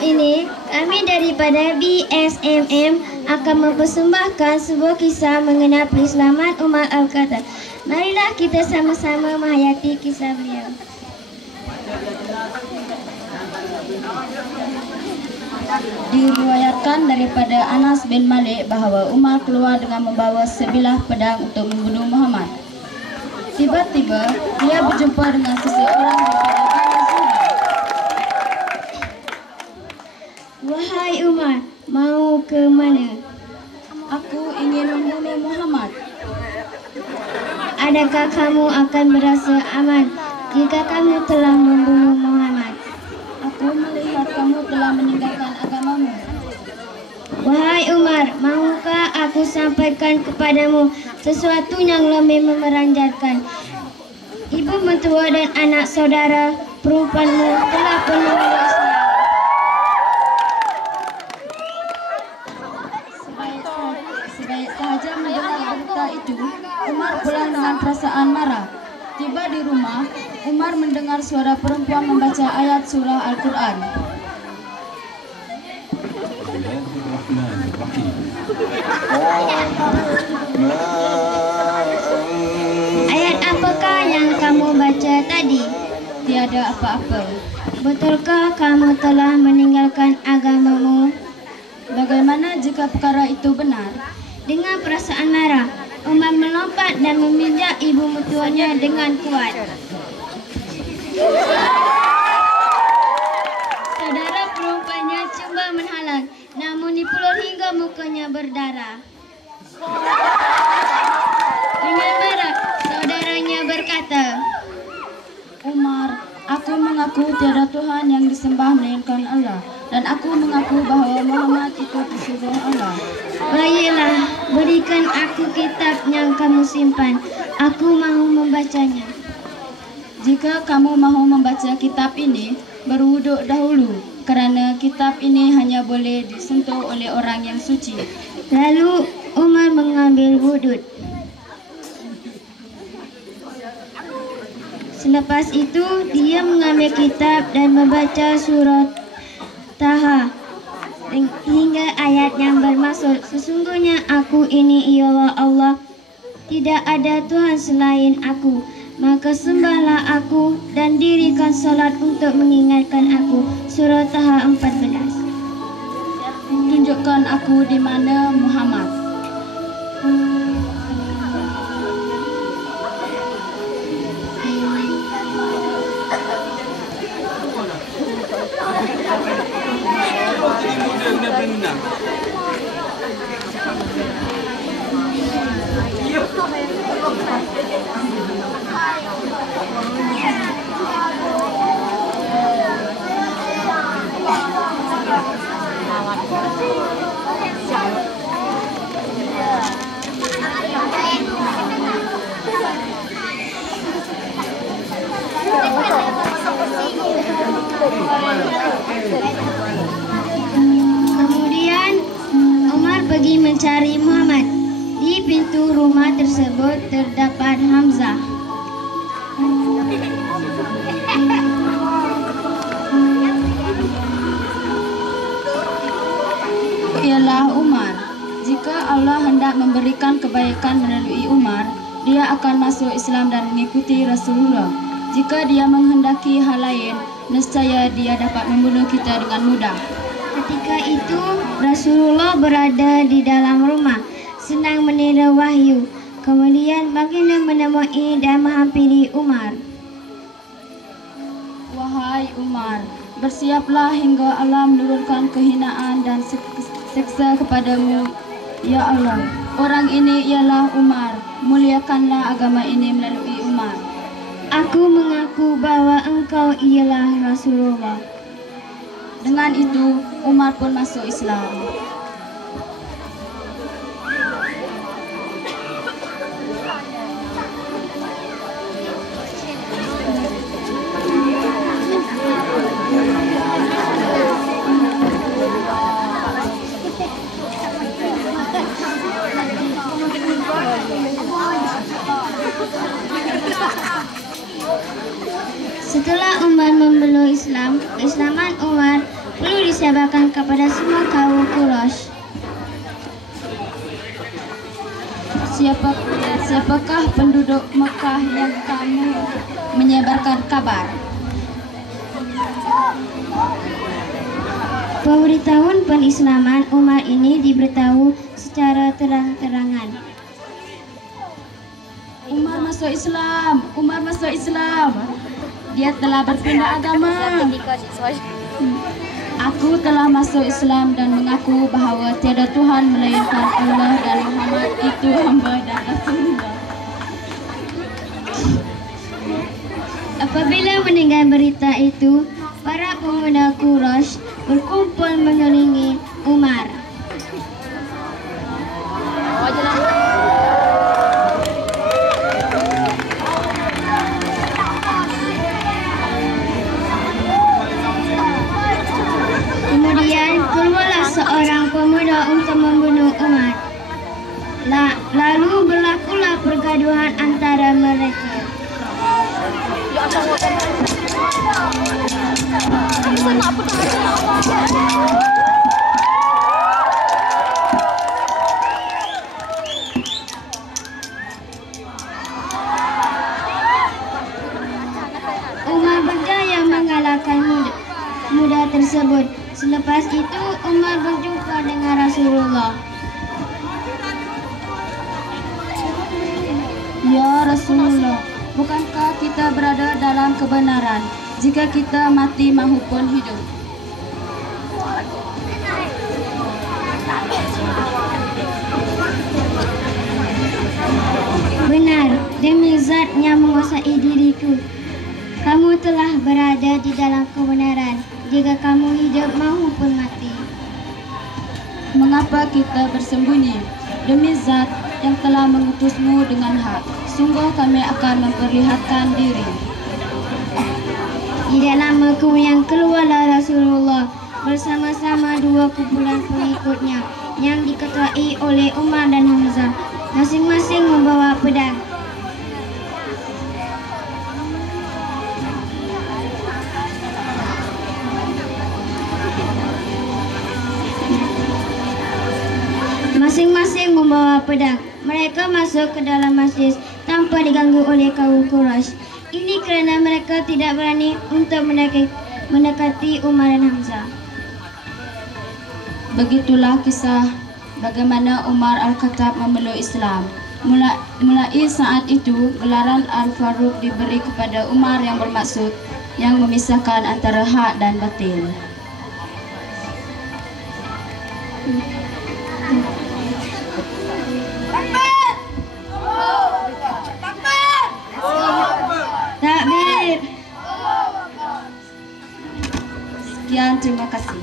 Malam ini, kami daripada BSMM akan mempersembahkan sebuah kisah mengenai perislaman Umar Al-Khattab. Marilah kita sama-sama menghayati kisah beliau. Diriwayatkan daripada Anas bin Malik bahawa Umar keluar dengan membawa sebilah pedang untuk membunuh Muhammad. Tiba-tiba, dia berjumpa dengan seseorang daripada Bani Zuhra. Wahai Umar, mau ke mana? Aku ingin membunuh Muhammad. Adakah kamu akan merasa aman jika kamu telah membunuh Muhammad? Aku melihat kamu telah meninggalkan agamamu. Wahai Umar, maukah aku sampaikan kepadamu sesuatu yang lebih memeranjatkan? Ibu mertua dan anak saudara perempuanmu telah penuh Islam. Sebaik sahaja mendengar berita itu, Umar pulang dengan perasaan marah. Tiba di rumah, Umar mendengar suara perempuan membaca ayat surah Al-Quran. Ayat apakah yang kamu baca tadi? Tiada apa-apa. Betulkah kamu telah meninggalkan agamamu? Bagaimana jika perkara itu benar? Dengan perasaan marah, Umar melompat dan memijak ibu mertuanya dengan kuat. Saudara perempuannya cuba menghalang, namun dipelur hingga mukanya berdarah. Dengan marah, saudaranya berkata, Umar, aku mengaku tiada Tuhan yang disembah melainkan Allah, dan aku mengaku bahawa Muhammad itu pesuruh Allah. Baiklah, berikan aku kitab yang kamu simpan. Aku mahu membacanya. Jika kamu mahu membaca kitab ini, berwuduk dahulu, kerana kitab ini hanya boleh disentuh oleh orang yang suci. Lalu Umar mengambil wuduk. Selepas itu, dia mengambil kitab dan membaca surat Taha hingga ayat yang bermaksud, sesungguhnya aku ini ialah Allah, tidak ada Tuhan selain aku, maka sembahlah aku dan dirikan solat untuk mengingatkan aku. Surah Taha 14. Tunjukkan aku di mana Muhammad. Kemudian Umar pergi mencari Muhammad. Di pintu rumah tersebut terdapat Hamzah. Ialah Umar. Jika Allah hendak memberikan kebaikan melalui Umar, dia akan masuk Islam dan mengikuti Rasulullah. Jika dia menghendaki hal lain, nescaya dia dapat membunuh kita dengan mudah. Ketika itu Rasulullah berada di dalam rumah, sedang menerima wahyu. Kemudian baginda menemui dan menghampiri Umar. Wahai Umar, bersiaplah hingga Allah menurunkan kehinaan dan seksa kepadamu. Ya Allah, orang ini ialah Umar. Muliakanlah agama ini melalui Umar. Aku mengaku bahwa engkau ialah Rasulullah. Dengan itu, Umar pun masuk Islam. Setelah Umar memeluk Islam, keislaman Umar perlu sebarkan kepada semua kaum Quraisy. Siapakah penduduk Mekah yang kamu menyebarkan kabar? Pemberitahuan penislaman Umar ini diberitahu secara terang-terangan. Umar masuk Islam, Umar masuk Islam. Dia telah berpindah agama. Aku telah masuk Islam dan mengaku bahawa tiada Tuhan melainkan Allah dan Muhammad itu hamba dan Rasulullah. Apabila mendengar berita itu, para pemuda Quraisy berkumpul mengelilingi Umar. Kemudian keluarlah seorang pemuda untuk membunuh Umar. Lalu berlakulah pergaduhan antara mereka. Umar berjaya mengalahkan muda tersebut. Selepas itu Umar berjumpa dengan Rasulullah. Ya Rasulullah, bukankah kita berada dalam kebenaran jika kita mati maupun hidup? Benar, demi Zat yang menguasai diriku, kamu telah berada di dalam kebenaran jika kamu hidup maupun mati. Mengapa kita bersembunyi? Demi Zat yang telah mengutusmu dengan hak, sungguh kami akan memperlihatkan diri. Tidak lama kemudian keluarlah Rasulullah bersama-sama dua kumpulan pengikutnya yang diketuai oleh Umar dan Hamzah, masing-masing membawa pedang. Masing-masing membawa pedang. Mereka masuk ke dalam masjid tanpa diganggu oleh kaum Quraisy. Ini kerana mereka tidak berani untuk mendekati Umar dan Hamzah. Begitulah kisah bagaimana Umar Al-Khattab memeluk Islam. Mulai saat itu, gelaran Al-Faruq diberi kepada Umar yang bermaksud yang memisahkan antara hak dan batil. Takbir. Sekian, terima kasih.